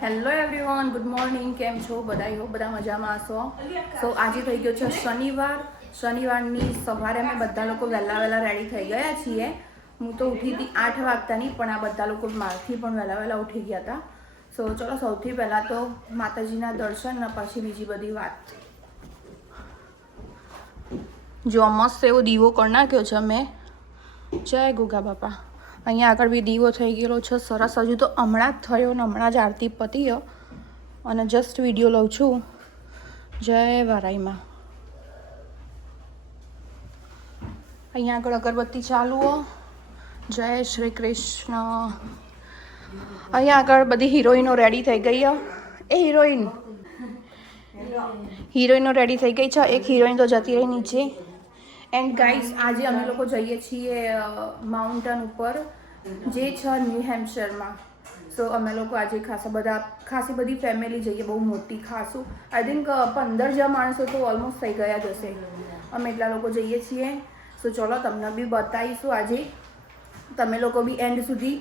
Hello everyone, good morning. કેમ છો બધા? હો બધા મજામાં હશો. સો આજે થઈ ગયો છે શનિવારની સવારે અમે બધા લોકો વહેલા રેડી થઈ ગયા છીએ. હું તો ઉઠી હતી 8 વાગતાની, પણ આ બધા લોકો મારથી પણ વહેલા ઉઠી ગયા હતા. સો ચલો સૌથી પહેલાં તો માતાજીના દર્શન ને પછી બીજી બધી વાત. જો મસ્ત એવો દીવો કરી નાખ્યો છે મેં. જય ગુગા બાપા. અહીંયા આગળ બી દીવો થઈ ગયેલો છે સરસ. હજુ તો હમણાં જ થયો ને હમણાં જ આરતી પતી અને જસ્ટ વિડીયો લઉં છું. જય વારાઈમાં. અહીંયા આગળ અગરબત્તી ચાલુ હો. જય શ્રી કૃષ્ણ. અહીંયા આગળ બધી હિરોઈનો રેડી થઈ ગઈ હો. એ હિરોઈનો રેડી થઈ ગઈ છે. એક હિરોઈન તો જતી રહી નીચે. એન્ડ ગાઈસ, આજે અમે લોકો જઈએ છીએ માઉન્ટેન ઉપર, જે છે ન્યૂ હેમ્પશરમાં. સો અમે લોકો આજે ખાસી બધી ફેમિલી જઈએ, બહુ મોટી ખાસું. આઈ થિંક 15 જેવા માણસો તો ઓલમોસ્ટ થઈ ગયા જ હશે. અમે એટલા લોકો જઈએ છીએ. સો ચલો તમને બી બતાવીશું આજે. તમે લોકો બી એન્ડ સુધી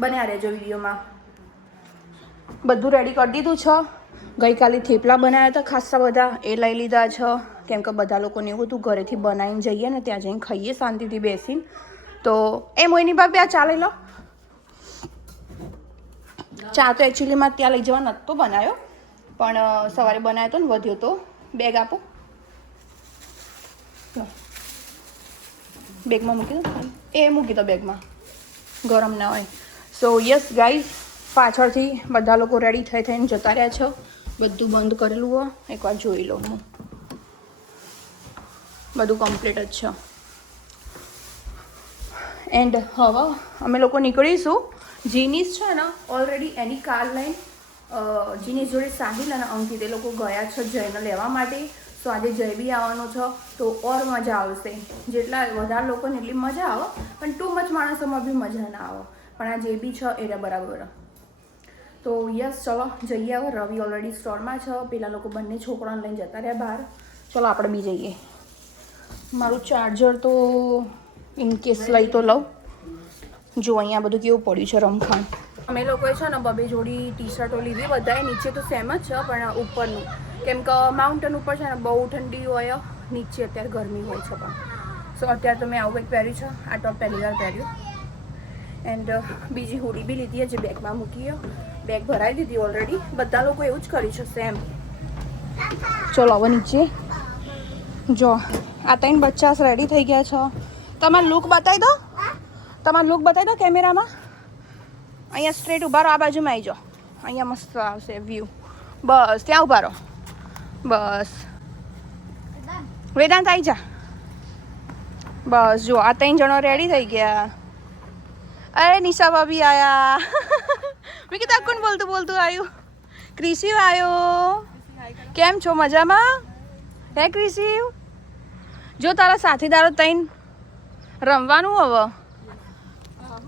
બન્યા રહેજો વિડીયોમાં. બધું રેડી કરી દીધું છે. ગઈકાલે થેપલા બનાવ્યા હતા ખાસા બધા, એ લઈ લીધા છે. કેમ કે બધા લોકોને એવું હતું ઘરેથી બનાવીને જઈએ ને ત્યાં જઈને ખાઈએ શાંતિથી બેસીને. તો એ મોઈની બાબી આ ચાલે લો. ચા તો એકચ્યુઅલીમાં ત્યાં લઈ જવા નહોતો બનાવ્યો, પણ સવારે બનાવ્યો હતો ને વધ્યો તો. બેગ આપો, બેગમાં મૂકી દો. એ મૂકી દો બેગમાં, ગરમ ના હોય. સો યસ ગાઈઝ, પાછળથી બધા લોકો રેડી થઈને જતા રહ્યા છે. બધું બંધ કરેલું હોય, એકવાર જોઈ લો. હું બધું કમ્પ્લીટ જ છે. એન્ડ હવે અમે લોકો નીકળીશું. જીનીસ છે ને ઓલરેડી એની કાર લઈને જીનીસ જોડે સાહિલ અને અંકિત એ લોકો ગયા છે જયને લેવા માટે. સો આજે જય બી આવવાનો છે તો ઓર મજા આવશે. જેટલા વધારે લોકોને એટલી મજા આવે, પણ ટુ મચ માણસોમાં બી મજા ના આવે. પણ આ જે બી છે એ બરાબર. તો યસ, ચલો જઈએ. હવે રવિ ઓલરેડી સ્ટોરમાં છે. પેલા લોકો બંને છોકરાઓને લઈને જતા રહ્યા બહાર. ચલો આપણે બી જઈએ. મારું ચાર્જર તો ઇનકેસ લઈ તો લઉં. જો અહીંયા બધું કેવું પડ્યું છે રમખાણ. અમે લોકોએ છે ને બબે જોડી ટી શર્ટો લીધી. બધાએ નીચે તો સેમ જ છે, પણ ઉપરનું કેમ કે માઉન્ટેન ઉપર છે ને બહુ ઠંડી હોય, નીચે અત્યારે ગરમી હોય છે. પણ સો અત્યારે તો મેં આવું કંઈક પહેર્યું છે. આ ટોપ પહેલી વાર પહેર્યું. એન્ડ બીજી હુડી બી લીધી જે બેગમાં મૂકીએ. બેગ ભરાઈ દીધી ઓલરેડી. બધા લોકો એવું જ કર્યું છે સેમ. ચલો હવે નીચે. જો આ 3 બચ્ચા રેડી થઈ ગયા છો. તમારો લુક બતાવી દો. કેમેરામાં. અહીંયા સ્ટ્રેટ ઊભા રહો. આ બાજુમાં આવી જાઓ. અહીંયા મસ્ત આવશે વ્યૂ. બસ ત્યાં ઊભા રહો. બસ વેદાંત આવી જા. બસ જો આ 3 જણો રેડી થઈ ગયા. અરે નિશા ભાભી આયા. મેં કીધું કોણ બોલતું આવ્યું. ક્રિશિવ આવ્યો. કેમ છો? મજામાં? હે ક્રિશિવ? જો તારા સાથીદારો તઈને રમવાનું હવે.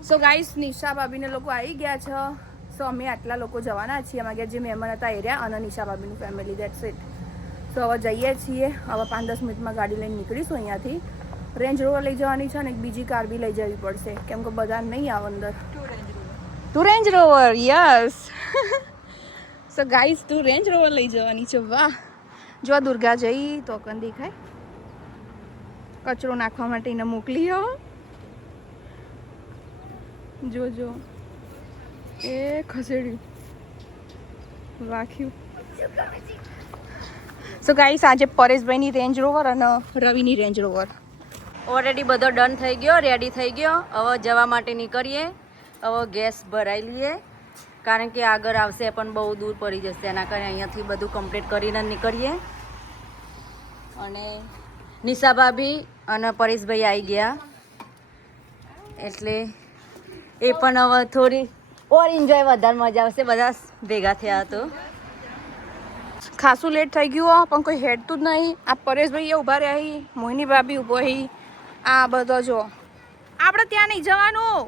સો ગાઈસ, નિશા ભાભીને લોકો આવી ગયા છે. સો અમે આટલા લોકો જવાના છીએ. અમારા જે મહેમાન હતા એરિયા અને નિશા ભાભીનું ફેમિલી, દેટ્સ ઇટ. સો હવે જઈએ છીએ. હવે 5-10 મિનિટમાં ગાડી લઈને નીકળીશું અહીંયાથી. રેન્જ રોવર લઈ જવાની છે અને એક બીજી કાર બી લઈ જવી પડશે, કેમ કે બધા નહીં આવે અંદર. તું range rover, yes. So guys, તું રેન્જ રોવર લઈ જવાની છે. વાહ. જો આ દુર્ગા જઈ તો કન દેખાય. કચરો નાખવા માટે એને મોકલી હો. જો એ ખસેડ્યું, રાખ્યું. સો ગાઈસ, આજે પરેશભાઈની રેન્જ રોવર અને રવિની રેન્જ રોવર. ઓલરેડી બધો ડન થઈ ગયો, રેડી થઈ ગયો. હવે જવા માટે નીકળીએ. હવે ગેસ ભરાઈ લઈએ, કારણ કે આગળ આવશે પણ બહુ દૂર પડી જશે. એના કારણે અહીંયાથી બધું કમ્પ્લીટ કરીને નીકળીએ. અને નિશા ભાભી અને પરેશભાઈ આવી ગયા, એટલે એ પણ હવે થોડી ઓર એન્જોય વધારે મજા આવશે. બધા ભેગા થયા તો ખાસું લેટ થઈ ગયું, પણ કોઈ હેડતું જ નહીં. આ પરેશભાઈ ઊભા રહ્યા, મોહિની ભાભી ઊભો હી. આ બધો જો આપણે ત્યાં નહીં જવાનું.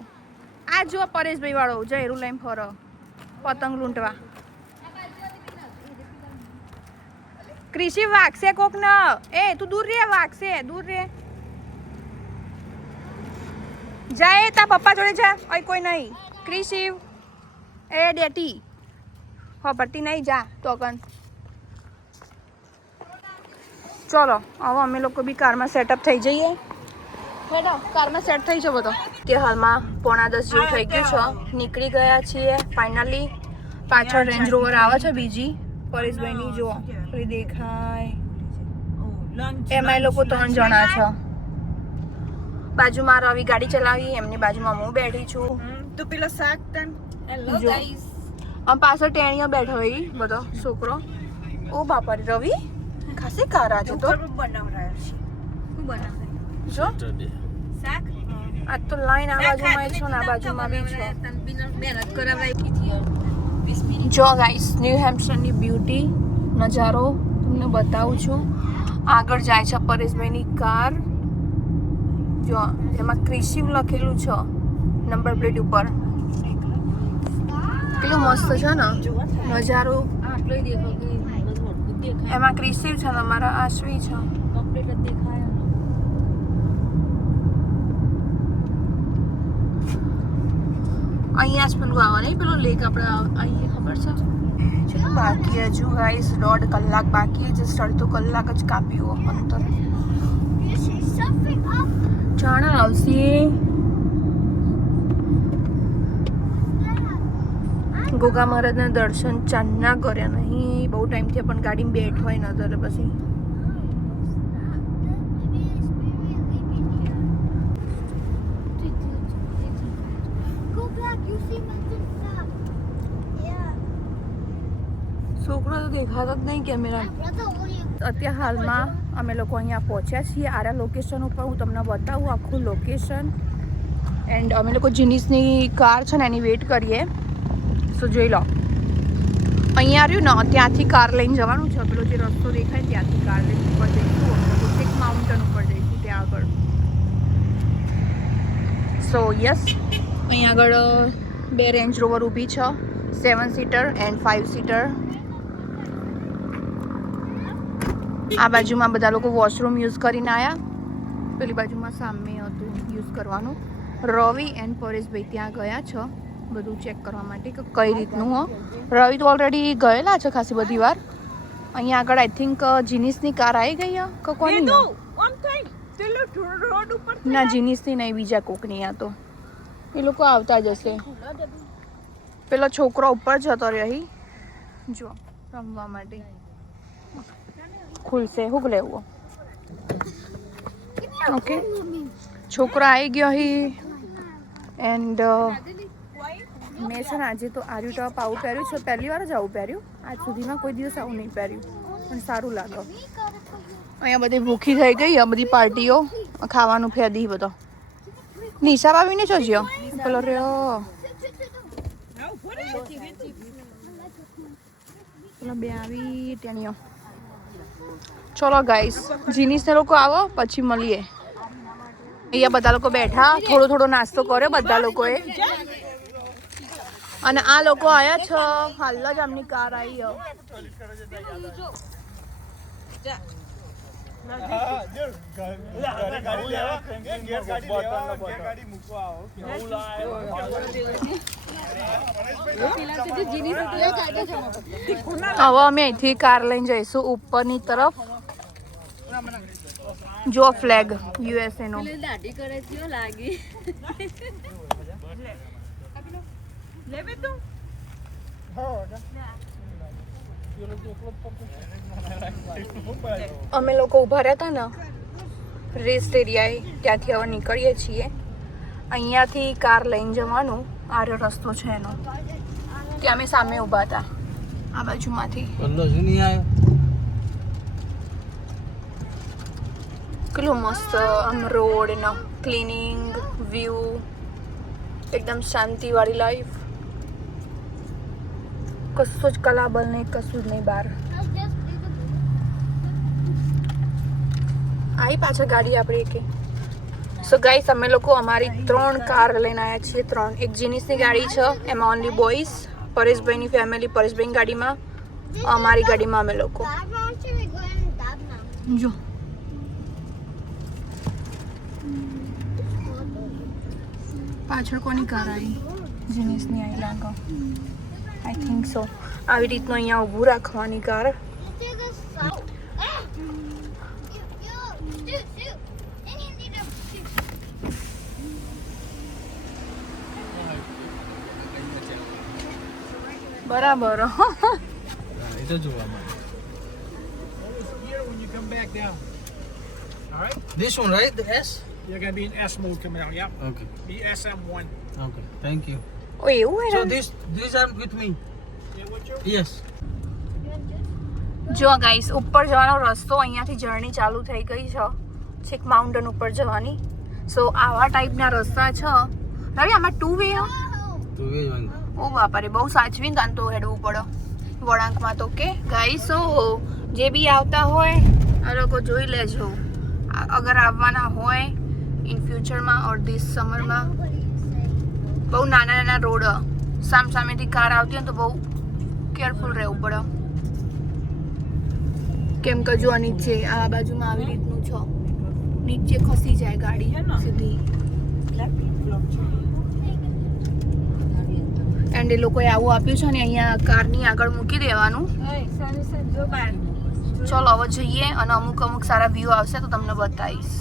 આ જો પરેશભાઈ વાળો જયરું લઈને ફરો પતંગ લૂંટવા. ક્રિશી વાગશે કોક ન. એ તું દૂર રે, વાગશે. દૂર રે. જાય તા પપ્પા જોડે જા. કોઈ નહીં. ક્રિશિવ એ ડેટી ખબરતી નહીં જા તો કન. ચલો હવે અમે લોકો બી કારમાં સેટઅપ થઈ જઈએ. હેડો કારમાં સેટ થઈ છે બધો. તે હાલમાં 9:45 જેવું થઈ ગયું છે. નીકળી ગયા છીએ ફાઇનલી. પાછળ રેન્જ રોવર આવે છે બીજી પરેશભાઈની. જુઓ પેલી દેખાય. એમાં એ લોકો 3 જણા છે. બાજુમાં રવિ ગાડી ચલાવી, એમની બાજુમાં હું બેઠી છું. તું પેલો શાક તન હેલો ગાઈસ. આમ પાછળ ટેણીઓ બેઠો હોય બધો છોકરો. ઓ બાપા રે રવિ ખાસી કારા છે તો. બનાવરાયો છે. હું બનાવે જો શાક આ તો લાઈન આ બાજુમાં છે ને આ બાજુમાં બી છે. તન બિના મહેનત કરાવરાઈ કીધી 20 મિનિટ. જો ગાઈસ ન્યૂ હેમ્પશરની બ્યુટી નજારો તમને બતાવું છું. આગળ જાય છે પરેશભાઈની કાર. જો એમાં ક્રિશિવ લખેલું છે નંબર પ્લેટ ઉપર. કેટલું મસ્ત છે ને નજારો. આટલો દેખાય કે બધું અડધું દેખાય. એમાં ક્રિશિવ છે ને મારા આશ્વી છે. કમ્પ્લીટ જ દેખાય. અહીંયા જ પેલું આવે નહીં પેલું લેક આપણે અહીંયા ખબર છે. ચલો બાકી હજુ ગાઈસ 1.5 કલાક બાકી. જસ્ટ અડધો કલાક જ કાપ્યું અંતર. જાણા આવશે. ગોગા મહારાજના દર્શન ચાંદના કર્યા નહીં. બહુ ટાઈમથી પણ ગાડીમાં બેઠો હોય ન તો પછી છોકરો તો દેખાતો જ નહીં કેમેરા. અત્યારે હાલમાં અમે લોકો અહીંયા પહોંચ્યા છીએ. આરા લોકેશન ઉપર હું તમને બતાવું આખું લોકેશન. એન્ડ અમે લોકો જીનિસની કાર છે ને એની વેઇટ કરીએ. સો જોઈ લો અહીંયા આવ્યું ને ત્યાંથી કાર લઈને જવાનું છે. પેલો જે રસ્તો દેખાય ત્યાંથી કાર લઈને ઉપર જઈશું. અમે લોકો એક માઉન્ટેન ઉપર જઈશું ત્યાં આગળ. સો યસ અહીંયા આગળ 2 રેન્જ રોવર ઊભી છે. 7 સીટર એન્ડ 5 સીટર. આ બાજુમાં બધા લોકો વોશરૂમ યુઝ કરીને આવ્યા. પેલી બાજુમાં સામે હતું યુઝ કરવાનું. રવિ એન્ડ પરેશભાઈ ત્યાં ગયા છે બધું ચેક કરવા માટે કે કઈ રીતનું હો. રવિ તો ઓલરેડી ગયેલા છે ખાસી બધી વાર. અહીંયા આગળ આઈ થિંક જીનિસની કાર આવી ગઈ કે કોની? ઓમ થઈ પેલો રોડ ઉપર ના જીનિસની નહીં બીજા કોકની. આ તો એ લોકો આવતા જ હશે. પેલો છોકરો ઉપર જતો રહ્યો જો રમવા માટે. ખુલશે હું લેવું. ઓકે છોકરો આવી ગયો એન્ડ મેં છે ને આજે તો આર્યુ ટોપ આવું પહેર્યું છે. પહેલી વાર જ આવું પહેર્યું. આજ સુધીમાં કોઈ દિવસ આવું નહીં પહેર્યું પણ સારું લાગે. અહીંયા બધી ભૂખી થઈ ગઈ. આ બધી પાર્ટીઓ ખાવાનું ફેદી બધો. નિશા ભાભીને જોજો પેલો રહ્યો પેલો બે આવી ટેણીઓ. ચલો ગાઈસ જીનિસને લોકો આવો પછી મળીએ. અહીંયા બધા લોકો બેઠા થોડો થોડો નાસ્તો કર્યો બધા લોકોએ. અને આ લોકો આયા છે હાલ જ આમની કાર આવી. હવે અમે અહીંથી કાર લઈને જઈશું ઉપરની તરફ. જો ફ્લેગ યુએસએ નો. દાઢી કરે છે લાગી. લેવે તું અમે લોકો ઊભા રહેતા ને રેસ્ટ એરિયાએ ત્યાંથી હવે નીકળીએ છીએ. અહીંયાથી કાર લઈને જવાનું આરો રસ્તો છે એનો. ત્યાં અમે સામે ઊભા હતા આ બાજુમાંથી. કેટલું મસ્ત આમ રોડ નો ક્લીનિંગ વ્યૂ. એકદમ શાંતિવાળી લાઈફ. કશું જ કલાબલ નહીં કશું જ નહીં બહાર. આવી પાછળ ગાડી આપણી કે. સો ગાઈસ અમે લોકો અમારી 3 કાર લઈને આવ્યા છીએ. 3 એક જીનિસની ગાડી છે એમાં ઓનલી બોયઝ. પરેશભાઈની ફેમિલી પરેશભાઈની ગાડીમાં. અમારી ગાડીમાં અમે લોકો. જો પાછળ કોની કાર આવી? જીનિસની આવી લાગો આઈ થિંક સો. આવી રીતનું અહીંયા ઊભું રાખવાની કાર. બરાબર. એ તો જોવા મળે. When you come back down. All right? This one, right? The S? You're going to be in S mode coming out. Yep. Okay. Be SM1. Okay. Thank you. ઓ એવું હે So ને? these are with me. Yeah, what you? Yes. જો guys, ઉપર જવાનો રસ્તો અહીંયાથી journey ચાલુ થઈ ગઈ છે છેક માઉન્ટેન ઉપર જવાની. સો આવા ટાઈપના રસ્તા છે. રવિ આમાં 2 વે હે? To where one? ઓ બાપા રે, બહુ સાચવીને તાન તો હેડવું પડે વળાંકમાં તો. કે ગાઈસ, જે બી આવતા હોય આ લોકો જોઈ લેજો. અગર આવવાના હોય ઇન ફ્યુચરમાં ઓર ધીસ સમરમાં, બહુ નાના નાના રોડ સામેથી કાર આવતી હોય તો બહુ કેરફુલ રહેવું પડે. કેમ કે જો નીચે આ બાજુમાં આવી રીતનું છે, નીચે ખસી જાય ગાડી સીધી. એન્ડ એ લોકોએ આવું આપ્યું છે ને અહીંયા કારની આગળ મૂકી દેવાનું. ચલો હવે જઈએ અને અમુક સારા વ્યૂ આવશે તો તમને બતાવીશ.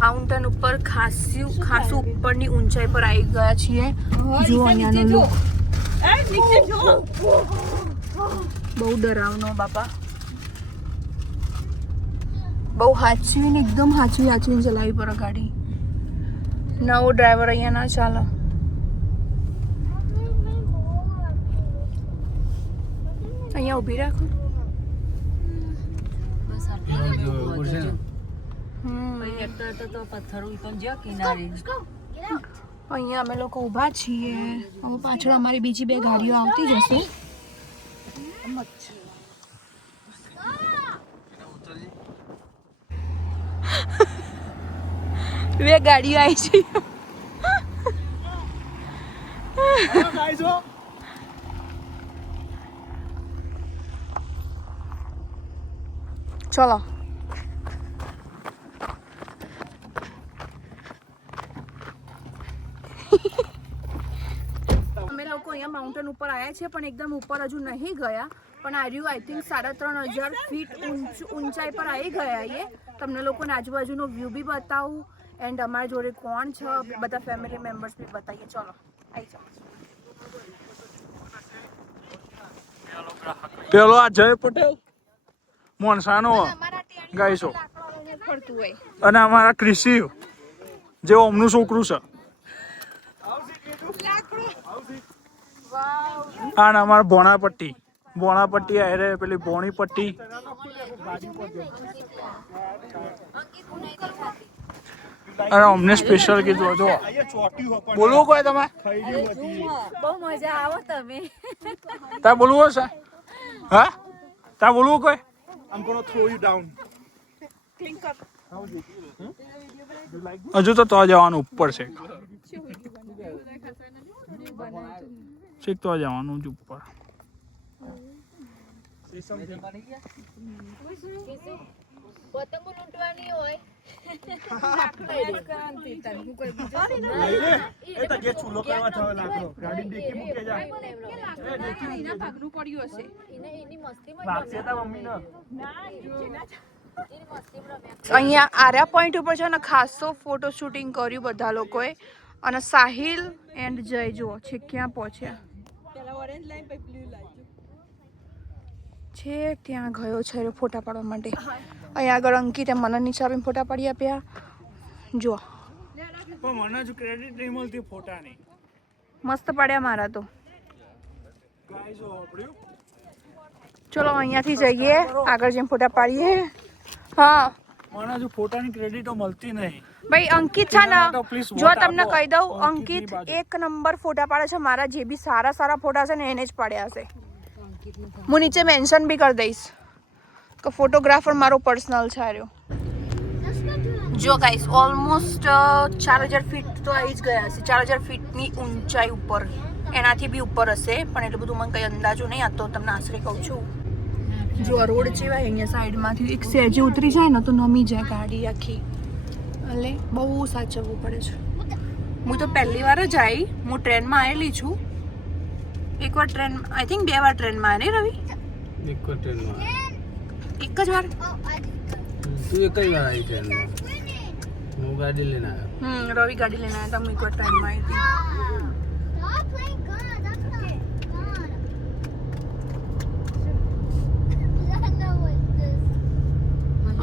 માઉન્ટેન ઉપર ખાસું ઉપરની ઊંચાઈ પર આવી ગયા છીએ. જો અહીંયાનો લુક બહુ ડરાવનો બાપા. બહુ હાચવીને એકદમ હાચવીને ચલાવી પડે ગાડી. નવો ડ્રાઈવર અહીંયા ના ચાલે. અહીંયા ઊભી રાખો. બસ You want to આટલું go there? પછી ટ્રેક્ટર તો પથ્થર પણ જો કિનારે. અહીંયા અમે લોકો ઊભા છીએ. હવે પાછળ અમારી બીજી 2 ગાડીઓ આવતી જશે. બે ગાડીઓ આવી છે. Hello, guys. Oh. ચલો. અમે લોકો અહીંયા માઉન્ટેન ઉપર આવ્યા છે પણ એકદમ ઉપર હજુ નહીં ગયા. પણ આર્યું આઈ થિંક 3500 ફીટ ઊંચાઈ પર આવી ગયા છીએ. તમને લોકોને આજુબાજુનો વ્યૂ બી બતાવું એન્ડ અમારી જોડે કોણ છે બધા ફેમિલી મેમ્બર્સ બી બતાવીએ. ચલો આવી જાઓ. પેલો આ જય પટેલ મોનસાનો ગાઈસો ફરતું હોય. અને અમારા કૃષિ જે ઓમનું છોકરું છે અને અમારા ભોણાપટ્ટી આરે પેલી ભોણી પટ્ટી. અને અમને સ્પેશિયલ કીધું જો બોલવું કોઈ તમે બહુ મજા આવો તમે. તાર બોલવું હશે? હા તાર બોલવું કોઈ? હજુ તો જવાનું ઉપર છે. છેક તો જવાનું જ ઉપર. પતંગો લૂંટવાની હોય. અહીંયા આર્યા પોઈન્ટ ઉપર છે ને ખાસો ફોટો શૂટિંગ કર્યું બધા લોકોએ. અને સાહિલ એન્ડ જય જુઓ છે ક્યાં પહોંચ્યા છે. ત્યાં ગયો છે ફોટા પાડવા માટે. અહીંયા આગળ અંકિતે મને નીચે આવીને ફોટા પાડી આપ્યા. જુઓ પણ મને જ ક્રેડિટ નહીં મળતી ફોટાની. મસ્ત પાડ્યા મારા તો. ચલો અહીંયાથી જઈએ આગળ જઈને ફોટા પાડીએ. હા મને હજુ ફોટાની ક્રેડિટો મળતી નહીં. ભાઈ અંકિત છે ને, તો please જો vote તમને આપો. કહી દઉં, અંકિતની અંકિત બાજુ. 1 નંબર ફોટા પાડે છે. મારા જે બી સારા ફોટા છે ને એને જ પાડ્યા હશે. હું નીચે મેન્શન બી કરી દઈશ કે ફોટોગ્રાફર મારો પર્સનલ છે આર્યો. જો ગાઈસ ઓલમોસ્ટ 4000 ફીટ તો આવી જ ગયા હશે. 4000 ફીટની ઊંચાઈ ઉપર, એનાથી બી ઉપર હશે પણ એટલું બધું મને કંઈ અંદાજો નહીં. આ તો તમને આશરે કહું છું. જો આ રોડ જેવા અહીંયા સાઈડમાંથી એક સહેજે ઉતરી જાય ને તો નમી જાય ગાડી આખી. એટલે બહુ સાચવવું પડે છે. હું તો પહેલી વાર જ આવી. હું ટ્રેનમાં આવેલી છું એકવાર ટ્રેન આઈ થિંક 2 વાર ટ્રેનમાં આવ્યા નહીં રવિ? એક ટ્રેનમાં એક જ વાર? તું એક જ વાર આવી ટ્રેનમાં, હું ગાડી લઈને આવ્યો. રવિ ગાડી લઈને આવ્યા હતા, હું એકવાર ટ્રેનમાં આવી હતી.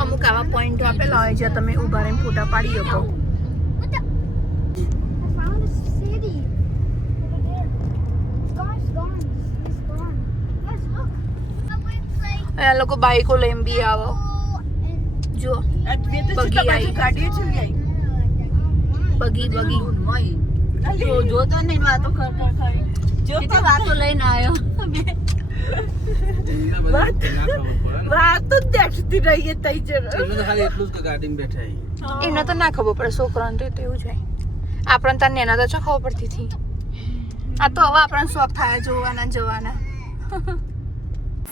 અમુક આવા પોઈન્ટો આપેલા હોય જ્યાં તમે ઊભા રહીને ફોટા પાડી શકો. આ લોકો બાઈકો લઈને બી આવે. જો બગી આવી, બગી જોતો ને વાતો કર વાતો લઈને આવ્યો. વાતો જ દેખતી રહીએ તઈ જરા. એમને તો ખાલી એટલું જ કે ગાડીમાં બેઠા છીએ. એમને તો ના ખબર પડે, છોકરાને તો એવું જ હોય. આપણને તાર નેના તો શું ખબર પડતી હતી? આ તો હવે આપણને શોખ થાય જોવાના જવાના.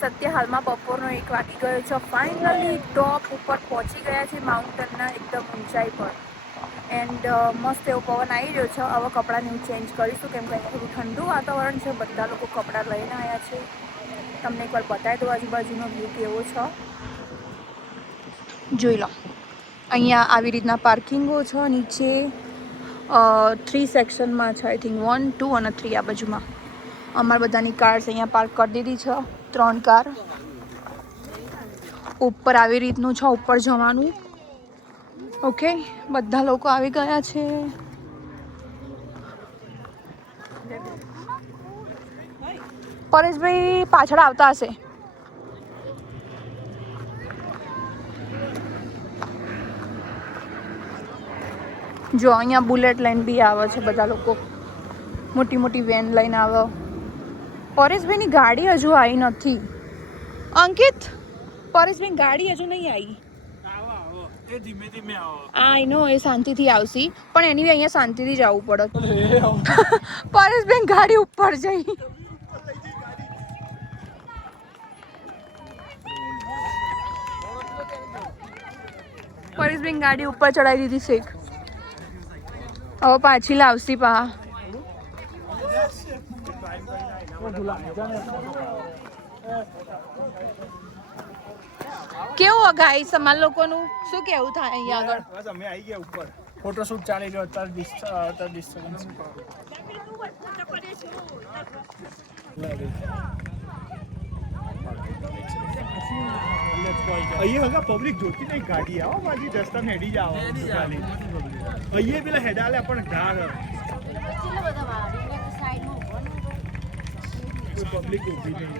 સત્ય હાલમાં બપોરનો 1 વાગી ગયો છે. ફાઇનલી ટોપ ઉપર પહોંચી ગયા છે, માઉન્ટેનના એકદમ ઊંચાઈ પર. એન્ડ મસ્ત એવો પવન આવી રહ્યો છે. હવે કપડાને હું ચેન્જ કરીશું કેમ કે અહીંયા થોડું ઠંડુ વાતાવરણ છે. બધા લોકો કપડાં લઈને આવ્યા છે. તમને એકવાર બતાવી દો આજુબાજુનો વ્યૂ કેવો છે. જોઈ લો, અહીંયા આવી રીતના પાર્કિંગો છે. નીચે 3 સેક્શનમાં છે, આઈ થિંક 1, 2 અને 3 આ બાજુમાં. અમારા બધાની કાર્સ અહીંયા પાર્ક કરી દીધી છે, 3 કાર. ઉપર આવી રીતનું છે, ઉપર જવાનું. ઓકે, બધા લોકો આવી ગયા છે. પરેશભાઈ પાછળ આવતા હશે. જો અહીંયા બુલેટ લઈને બી આવે છે બધા લોકો, મોટી મોટી વેન લઈને આવે. પરેશભાઈની ગાડી હજુ આવી નથી. અંકિત, પરેશભાઈ ગાડી હજુ નહીં આવી. ધીમે ધીમે આવો. આઈ નો, એ શાંતિથી આવશે, પણ એની અહીંયા શાંતિથી જ આવવું પડે. પરેશભાઈ ગાડી ઉપર જઈ. પરેશભાઈ ગાડી ઉપર ચડાવી દીધી શેખ. હવે પાછી લાવશી પા. કેવું ગાઈસ અમારા લોકોનું શું કેવું થાય અહીંયા આગળ? બસ અમે આવી ગયા ઉપર. ફોટોશૂટ ચાલી રહ્યો અત્યારે ડિસ્ટર્બન્સ. અહીંયા પબ્લિક જોતી નહીં ગાડી આવો બાજી રસ્તા હેડી જ આવો. અહીંયા પેલા હેડાલે પણ ધાર પબ્લિક ઊભી નહીં.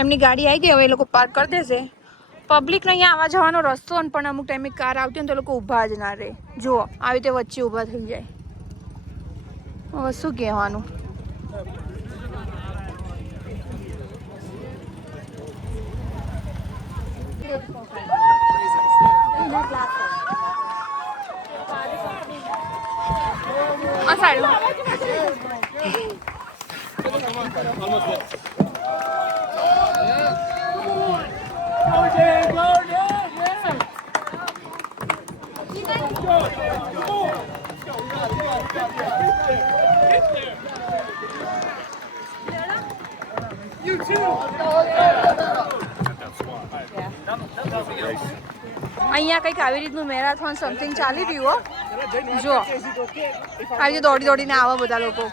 એમની ગાડી આવી ગઈ, હવે એ લોકો પાર્ક કરી દેશે. પબ્લિકને અહીંયા આવવા જવાનો રસ્તો ને, પણ અમુક ટાઈમે કાર આવતી હોય ને તો લોકો ઊભા જ ના રહે. જુઓ આવી રીતે વચ્ચે ઊભા થઈ જાય. હવે શું કહેવાનું? આ સાઈડ અહીંયા કંઈક આવી રીતનું મેરાથોન સમથિંગ ચાલી રહ્યું હો. જો આવી રીતે દોડી દોડીને આવે બધા લોકો.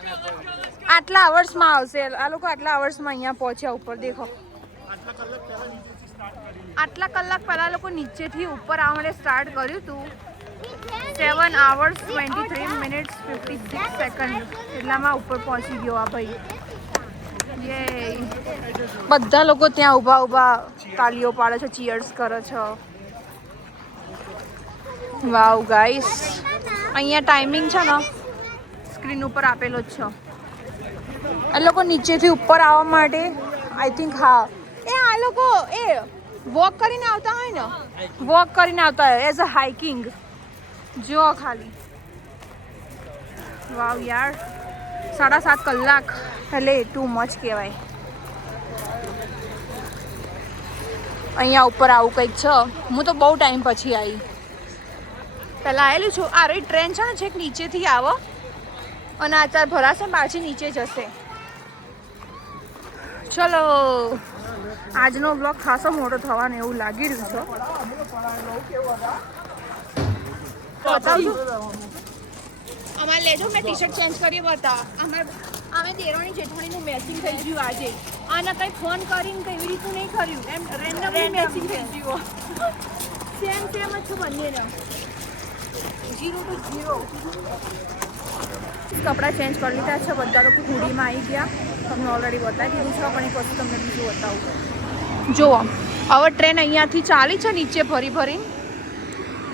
આટલા અવર્સમાં આવશે આ લોકો, આટલા અવર્સમાં અહીંયા પહોંચ્યા ઉપર. દેખો, આટલા કલાક પહેલાં લોકો નીચેથી ઉપર આવવા માટે સ્ટાર્ટ કર્યું હતું. 7 hours 23 minutes 56 seconds એટલામાં ઉપર પહોંચી ગયો આ ભાઈ. યે, બધા લોકો ત્યાં ઊભા ઊભા તાલીઓ પાડે છે, ચીયર્સ કરે છે. વાવ ગાઈસ, અહીંયા ટાઈમિંગ છે ને સ્ક્રીન ઉપર આપેલો જ છે. એ લોકો નીચેથી ઉપર આવવા માટે આઈ થિંક, હા, એ આ લોકો એ વોક કરીને આવતા હોય ને, વોક કરીને આવતા હોય એઝ અ હાઇકિંગ. જો ખાલી વાવ યાર, 7.5 કલાક એટલે ટુ મચ કહેવાય. અહીંયા ઉપર આવું કંઈક છે. હું તો બહુ ટાઈમ પછી આવી, પહેલાં આવેલી છું. આ રહી ટ્રેન છે ને, છેક નીચેથી આવો અને આચાર ભરાશે પાછી નીચે જશે. ચલો આજનો બ્લોગ ખાસો મોટો થવાનો એવું લાગી રહ્યું છે. બતાવજો અમારે લેજો. મેં ટી શર્ટ ચેન્જ કરી બતાવ. અમે દેરાણી જેઠાણીનું મેચિંગ થઈ ગયું આજે. આને કંઈ ફોન કરીને કઈ એવી રીતનું નહીં કર્યું, એમ રેન્ડમલી મેચિંગ થઈ ગયું. સેમ જ છે બંનેને, 0 to 0. કપડાં ચેન્જ કરી લીધા છે. બધા લોકો હુડીમાં આવી ગયા. તમને ઓલરેડી બતાવી દીધું છે, પણ એક વસ્તુ તમને બીજું બતાવું. જુઓ હવે ટ્રેન અહીંયાથી ચાલી છે નીચે ફરી ફરીને.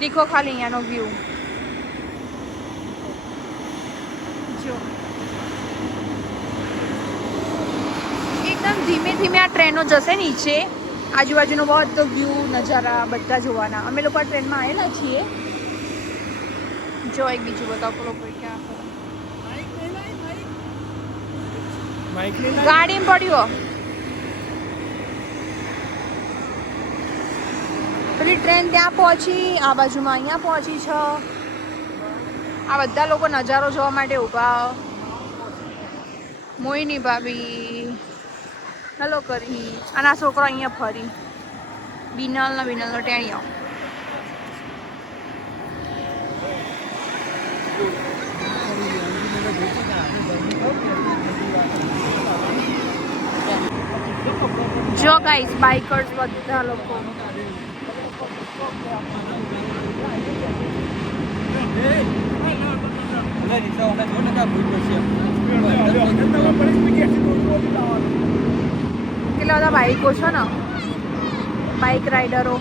દેખો ખાલી અહીંયાનો વ્યૂ. જો એકદમ ધીમે ધીમે આ ટ્રેનો જશે નીચે. આજુબાજુનો બધો વ્યૂ નજારા બધા જોવાના. અમે લોકો આ ટ્રેનમાં આવેલા છીએ. જો એક બીજું બતાવો લોકો ક્યાં ગાડી પડ્યો. પેલી ટ્રેન ત્યાં પહોંચી, આ બાજુમાં અહીંયા પહોંચી છે. આ બધા લોકો નજારો જોવા માટે ઊભા. મોહિની ભાભી હેલો કરી, અને આ છોકરો અહીંયા ફરી. બિનલનો ટેણીઓ. જો ગાઈસ બાઇકર્સ બધા લોકો. કેટલા બધા બાઇકો છે ને, બાઇક રાઇડરો.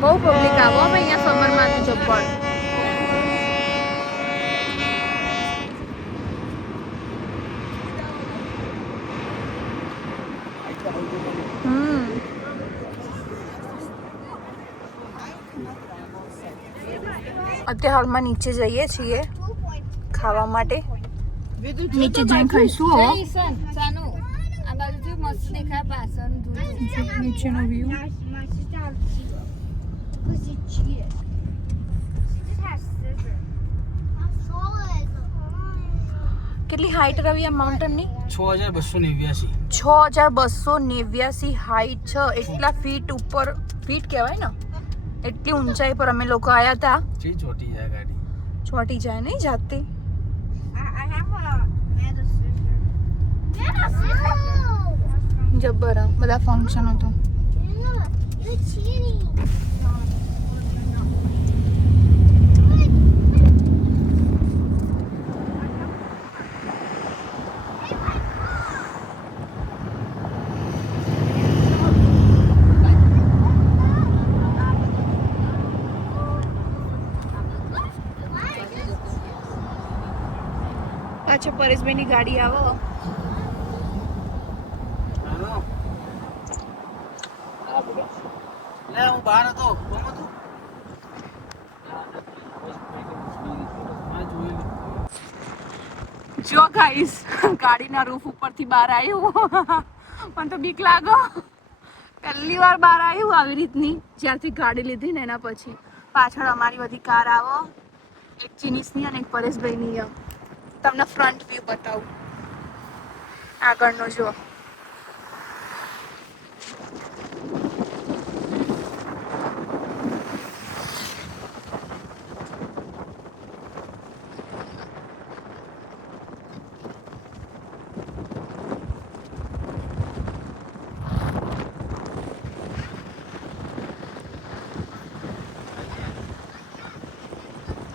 બહુ પબ્લિક આવો હવે અહીંયા સમરમાં તો જબ્બર. અત્યારે હાલમાં નીચે જઈએ છીએ ખાવા માટે. નીચે જઈને ખાઈશું. હો આ બાજુ મસ્ત દેખાય પાછળ નીચેનો વ્યૂ. કેટલી હાઈટ રવી આ માઉન્ટેનની? 6289. 6289 હાઈટ છે. એટલા ફીટ ઉપર, ફીટ કહેવાય ને, એટલી ઊંચાઈ પર અમે લોકો આવ્યા હતા. ચોટી જાય ગાડી, ચોટી જાય નહીં જાતે. જબ્બર બધા ફંક્શન હતું. પાછો પરેશભાઈની ગાડી આવો. હું બહાર હતો. જો ગાઈસ ગાડીના રૂફ ઉપરથી બહાર આવ્યું. મને તો બીક લાગો. પહેલી વાર બહાર આવ્યું આવી રીતની જ્યારથી ગાડી લીધી ને એના પછી. પાછળ અમારી બધી કાર આવો, એક ચીનીસની અને એક પરેશભાઈની. તમને ફ્રન્ટ વ્યૂ બતાવું આગળનો. જો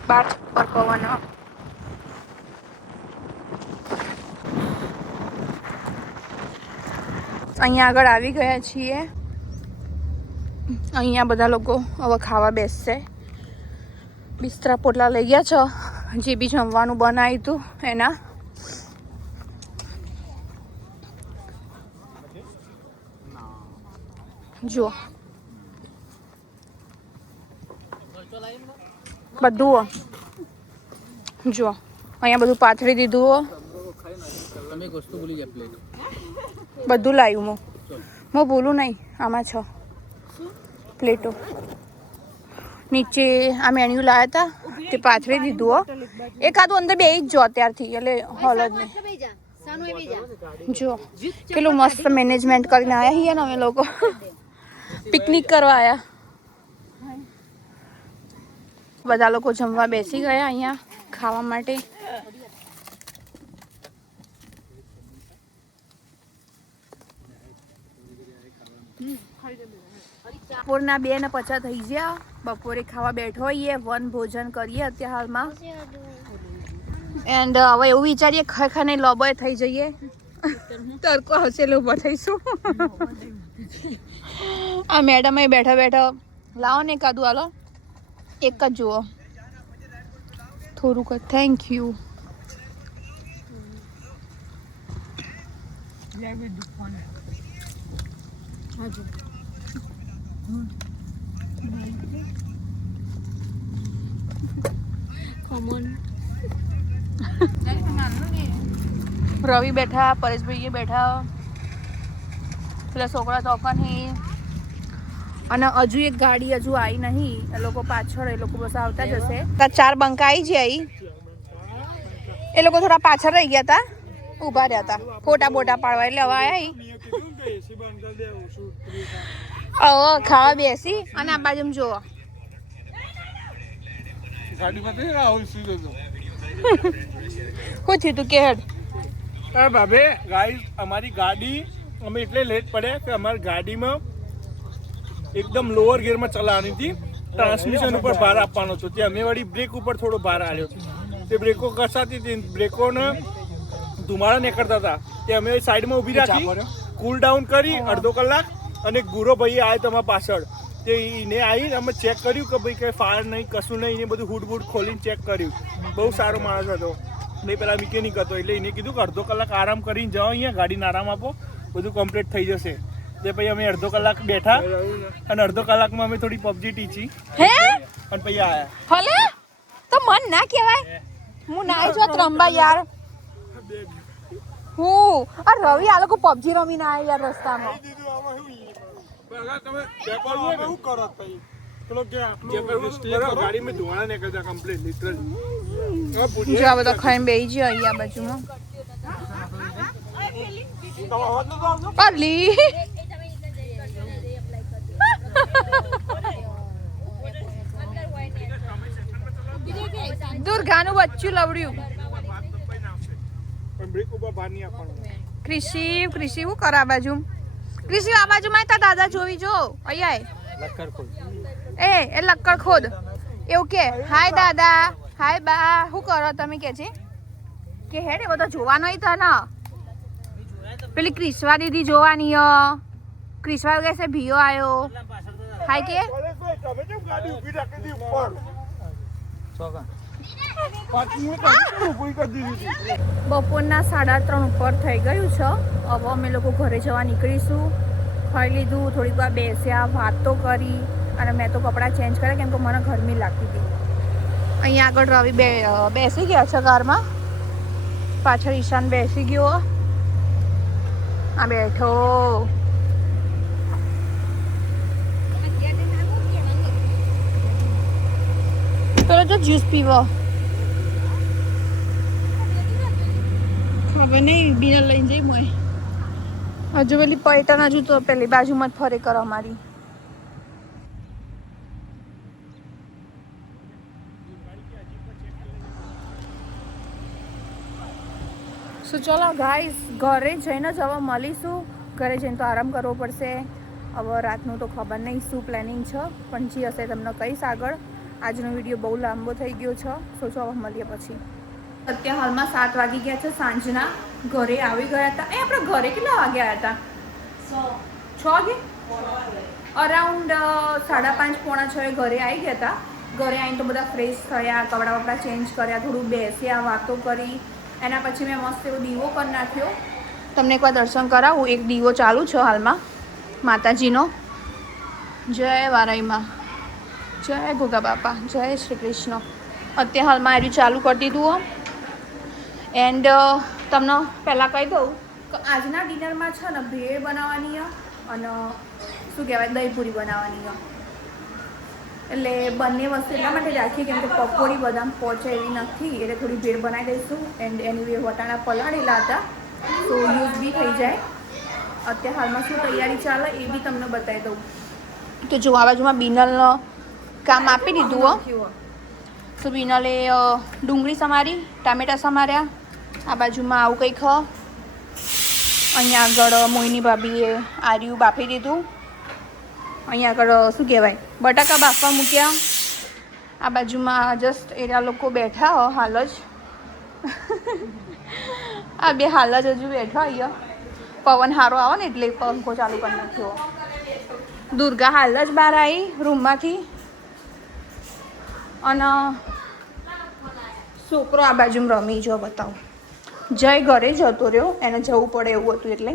બાર પર પવન. અહીંયા આગળ આવી ગયા છીએ. અહીંયા બધા લોકો હવે ખાવા બેસશે. બિસ્તરા પોટલા લઈ ગયા છો, જે બી જમવાનું બનાવ્યું હતું એના. જુઓ બધું જુઓ અહીંયા બધું પાથરી દીધું. બધું લાવ્યું હું ભૂલું નહીં. આમાં છ પ્લેટો. નીચે આ મેન્યુ લાવ્યા હતા તે પાથરી દીધું હો. એકાદું અંદર બે જ જો અત્યારથી એટલે હોલ જ નહીં. જો કેટલું મસ્ત મેનેજમેન્ટ કરીને આવ્યા છીએ ને અમે લોકો પિકનિક કરવા આવ્યા. બધા લોકો જમવા બેસી ગયા અહીંયા ખાવા માટે. બપોરના 2:50 થઈ ગયા. બપોરે ખાવા બેઠો હોઈએ, વન ભોજન કરીએ અત્યારે હાલમાં. એન્ડ હવે એવું વિચારીએ ખરેખર લોબોય થઈ જઈએ. તડકો હશે એટલે ઊભા થઈશું. આ મેડમ અહીં બેઠા બેઠા લાવો ને એકાદું હાલો. એક જ જુઓ થોડુંક. Thank you. રવિ બેઠા, પરેશભાઈ બેઠા, પેલા છોકરા ચોકની. અને હજુ એક ગાડી હજુ આવી નહીં. એ લોકો પાછળ, એ લોકો બસ આવતા જ હશે. 4 બંકા આવી જાય. એ લોકો થોડા પાછળ રહી ગયા હતા, ઊભા રહ્યા હતા ફોટા બોટા પાડવા. એટલે હવે આવ્યા ખાવા બેસી. અને આ બાજુ જુઓ શું થયું તું કે હેડ. અરે બાબે ગાઈસ, અમારી ગાડી અમે એટલે લેટ પડ્યા કે અમારી ગાડીમાં એકદમ લોઅર ગિયરમાં ચલાવવાની હતી. ટ્રાન્સમિશન ઉપર ભાર આપવાનો હતો. તે અમે વળી બ્રેક ઉપર થોડો ભાર આવ્યો. તે બ્રેકો કસાતી હતી, બ્રેકોને ધુમાડા નીકળતા હતા. તે અમે સાઈડમાં ઊભી રાખી, કૂલ ડાઉન કરી અડધો કલાક. અને ગુરો ભાઈ આવ્યો તમારા પાછળ. તે એને આવીને અમે ચેક કર્યું કે ભાઈ કંઈ ફાયર નહીં, કશું નહીં. એને બધું હુડ બુડ ખોલીને ચેક કર્યું. બહુ સારો માણસ હતો. નહીં પેલા મિકેનિક હતો. એટલે એને કીધું કે અડધો કલાક આરામ કરીને જાઓ, અહીંયા ગાડીને આરામ આપો, બધું કમ્પ્લીટ થઈ જશે. તે પછી અમે અડધો કલાક બેઠા અને અડધો કલાકમાં અમે થોડી પબજી ટીચી હે અને પછી આયા. હલે તો મન ના કહેવાય. હું ના જો રંબા યાર. હું આ રવિ આ લોકો પબજી રમીને આવ્યા યાર રસ્તામાં. ગાડીમાં ધુમાડા નીકળતા કમ્પ્લીટ લિટરલી. જો આ બધા ખાઈને બેસી જાય અહીંયા બાજુમાં. પાલી દુર્ગાનું બચ્ચું લવડ્યું. કૃષિ શું કરે આ બાજુ? કૃષિ આ બાજુમાં તા દાદા જોવી જો. અહીંયા એ લક્કડ ખોદ એવું કે. હાય દાદા, હાય બા, શું કરો તમે? કે છે કે હેડ એ બધો જોવાનો હતા ને. પેલી ક્રિશ્વા દીદી જોવાની. ક્રિશ્વા કહે છે ભીયો આવ્યો. હાય કે બપોરના 3:30 ઉપર થઈ ગયું છે. હવે અમે લોકો ઘરે જવા નીકળીશું. ખાઈ લીધું, થોડીક વાર બેસ્યા, વાતો કરી. અને મેં તો કપડાં ચેન્જ કર્યા કેમ કે મને ગરમી લાગતી હતી. અહીંયા આગળ રવિ બેસી ગયા છે કારમાં. પાછળ ઈશાન બેસી ગયો. આ બેઠો. પેલો જો જ્યુસ પીવો. ખબર નહીં બીના લઈને જઈ મોય. હજુ પેલી પૈટન હજુ તો પેલી બાજુમાં જ ફરે કરો અમારી. સો ચલો ગાઈસ, ઘરે જઈને જ હવે મળીશું. ઘરે જઈને તો આરામ કરવો પડશે. હવે રાતનું તો ખબર નહીં શું પ્લાનિંગ છે, પણ જે હશે તમને કહીશ આગળ. આજનો વિડીયો બહુ લાંબો થઈ ગયો છે. સોચો હવે મળીએ પછી. અત્યારે હાલમાં 7 વાગી ગયા છે સાંજના. ઘરે આવી ગયા હતા. આપણે ઘરે કેટલા વાગે આવ્યા હતા? 6 વાગે અરાઉન્ડ 5:30 પોણા 6 ઘરે આવી ગયા હતા. ઘરે આવીને તો બધા ફ્રેશ થયા, કપડાં વપડા ચેન્જ કર્યા, થોડું બેસ્યા, વાતો કરી. એના પછી મેં મસ્ત એવો દીવો કરી નાખ્યો. તમને એકવાર દર્શન કરાવું. એક દીવો ચાલુ છે હાલમાં માતાજીનો. જય વારાઈમાં, જય ગોગા બાપા, જય શ્રી કૃષ્ણ. અત્યારે હાલમાં એનું ચાલુ કરી દીધું. એન્ડ તમને પહેલાં કહી દઉં કે આજના ડિનરમાં છે ને ભેળ બનાવવાની અને શું કહેવાય દહીં પૂરી બનાવવાની. એટલે બંને વસ્તુ એટલા માટે રાખીએ કેમ કે પકોડી બદામ પહોંચે એવી નથી, એટલે થોડી ભેળ બનાવી દઈશું. એન્ડ એની વે વટાણા પલાળેલા હતા તો યુઝ બી થઈ જાય. અત્યારે હાલમાં શું તૈયારી ચાલે એ બી તમને બતાવી દઉં. તો જો આ બાજુમાં બિનલનો કામ આપી દીધું હો. તો બિનલે ડુંગળી સમારી, ટામેટા સમાર્યા. આ બાજુમાં આવું કંઈક અહીંયા આગળ મોઈની ભાભીએ આર્યું બાફી દીધું. અહીંયા આગળ શું કહેવાય બટાકા બાફવા મૂક્યા. આ બાજુમાં જસ્ટ એના લોકો બેઠા હો હાલ જ. આ બે હાલ જ હજુ બેઠા અહીંયા. પવન સારો આવે ને એટલે પંખો ચાલુ કરી નાખ્યો. દુર્ગા હાલ જ બહાર આવી રૂમમાંથી. અને છોકરો આ બાજુમાં રમી જો બતાવો. જય ઘરે જતો રહ્યો, એને જવું પડે એવું હતું એટલે.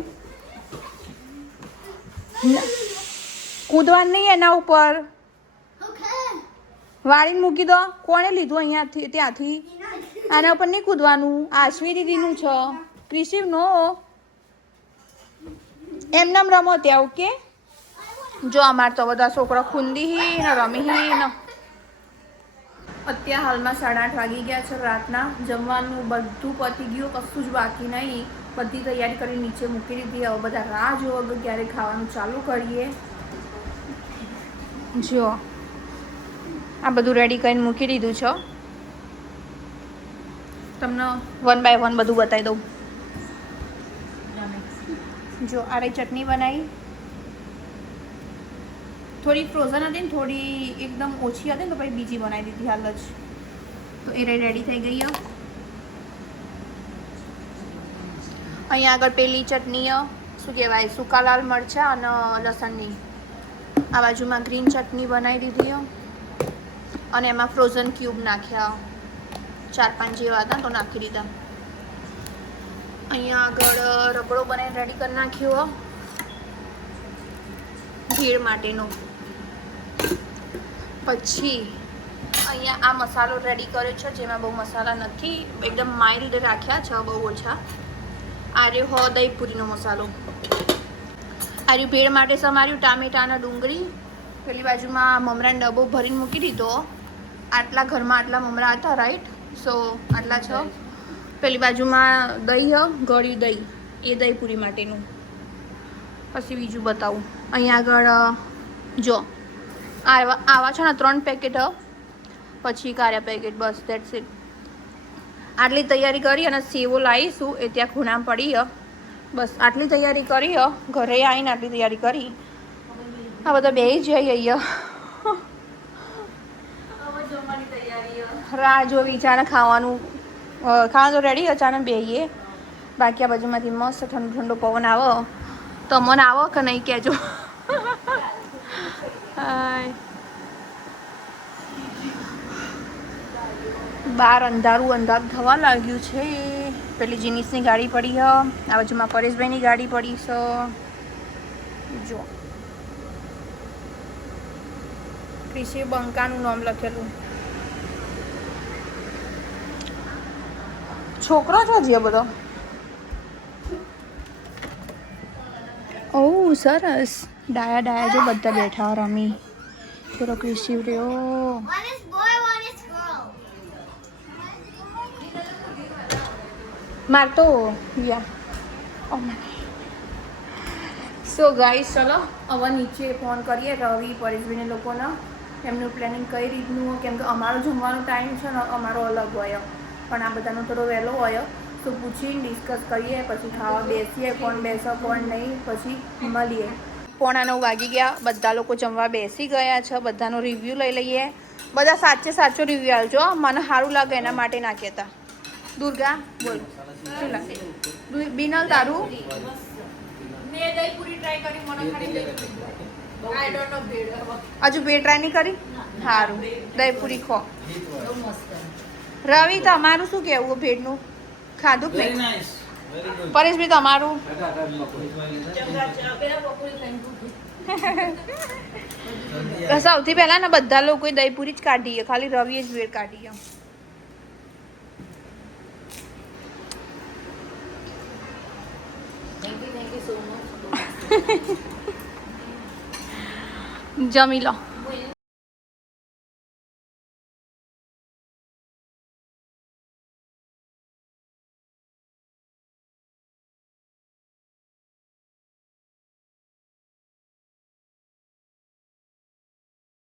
કૂદવાનું નહીં એના ઉપર, વાળીને મૂકી દો. કોણે લીધું અહીંયાથી ત્યાંથી? આના ઉપર નહીં કૂદવાનું. આશ્વી દીદીનું છે, ક્રિશિવનો. એમનામ રમો ત્યાં. ઓકે જો અમાર તો બધા છોકરા ખૂંદી હી ને રમી હી ને. અત્યારે હાલમાં 8:30 વાગી ગયા છે રાતના. જમવાનું બધું પતી ગયું, કશું જ બાકી નહીં. બધી તૈયારી કરી નીચે મૂકી દીધી. હવે બધા રાહ જોવો કે ક્યારે ખાવાનું ચાલુ કરીએ. જો આ બધું રેડી કરીને મૂકી દીધું છે. તમને 1 by 1 બધું બતાવી દઉં. જો આ રહી ચટણી બનાવી. થોડી ફ્રોઝન હતી ને થોડી એકદમ ઓછી હતી ને તો પછી બીજી બનાવી દીધી હાલ જ. તો એ રેડી થઈ ગઈ. અહીંયા આગળ પેલી ચટણી શું કહેવાય સૂકા લાલ મરચાં અને લસણની. આ બાજુમાં ગ્રીન ચટણી બનાવી દીધી અને એમાં ફ્રોઝન ક્યુબ નાખ્યા. 4-5 જેવા હતા તો નાખી દીધા. અહીંયા આગળ રગડો બનાવીને રેડી કરી નાખ્યો ભીડ માટેનો. પછી અહીંયા આ મસાલો રેડી કર્યો છે જેમાં બહુ મસાલા નથી, એકદમ માઇલ્ડ રાખ્યા છે, બહુ ઓછા. આ રહ્યો હો દહીં પૂરીનો મસાલો. આ રહ્યું ભેળ માટે સમાર્યું ટામેટા અને ડુંગળી. પેલી બાજુમાં મમરાનો ડબ્બો ભરીને મૂકી દીધો. આટલા ઘરમાં આટલા મમરા હતા રાઈટ, સો આટલા છે. પેલી બાજુમાં દહીં ગળ્યું દહીં, એ દહીં પૂરી માટેનું. પછી બીજું બતાવું. અહીંયા આગળ જો આવા છે ને 3 પેકેટ, પછી કાર્યા પેકેટ, બસ દેટ્સ ઇટ. આટલી તૈયારી કરી અને સેવો લાવીશું એ ત્યાં ખૂણા પડી. બસ આટલી તૈયારી કરી. ઘરે આવીને આટલી તૈયારી કરી. આ બધા બે જઈએ અહીંયા રાહ જો વિચાર ખાવાનું તો રેડી. અચાનક બેહીએ. બાકી આ બાજુમાંથી મસ્ત ઠંડો ઠંડો પવન આવો. તો મને આવો કે નહીં કહેજો. બહાર અંધારું થવા લાગ્યું છે. પેલી જીનિસની ગાડી પડી. આ બાજુમાં પરેશભાઈની ગાડી પડી છે. જો ક્રિશી બંકાનું નામ લખેલું. છોકરો છો જે બધો. ઓહ સરસ. ડાયા જો બધા બેઠા રમી. પેલો ક્રિશી રહ્યો. માર તો યા સો ગાઈસ ચલો હવે નીચે ફોન કરીએ રવિ પરેશભાઈને લોકોને. એમનું પ્લાનિંગ કઈ રીતનું, કેમ કે અમારો જમવાનો ટાઈમ છે ને અમારો અલગ હોય પણ આ બધાનો થોડો વહેલો હોય. તો પૂછીને ડિસ્કસ કરીએ, પછી ખાવા બેસીએ. કોણ બેસે કોણ નહીં પછી મળીએ. 8:45 વાગી ગયા. બધા લોકો જમવા બેસી ગયા છે. બધાનો રિવ્યૂ લઈ લઈએ. બધા સાચો રિવ્યૂ આવજો. મને સારું લાગે એના માટે ના કહેતા. દુર્ગા બોલ શું લાગે? બિનલ તારું? હજુ બે ટ્રાય નહીં કરી? સારું દહીં પૂરી ખો. રવિ તમારું શું કહેવું ભેળનું? ખાધું કે નહીં? પરેશભાઈ તમારું? સૌથી પહેલા ને બધા લોકોએ દહીં પૂરી જ કાઢીએ, ખાલી રવિએ જ ભેળ કાઢીએ. જમી લો.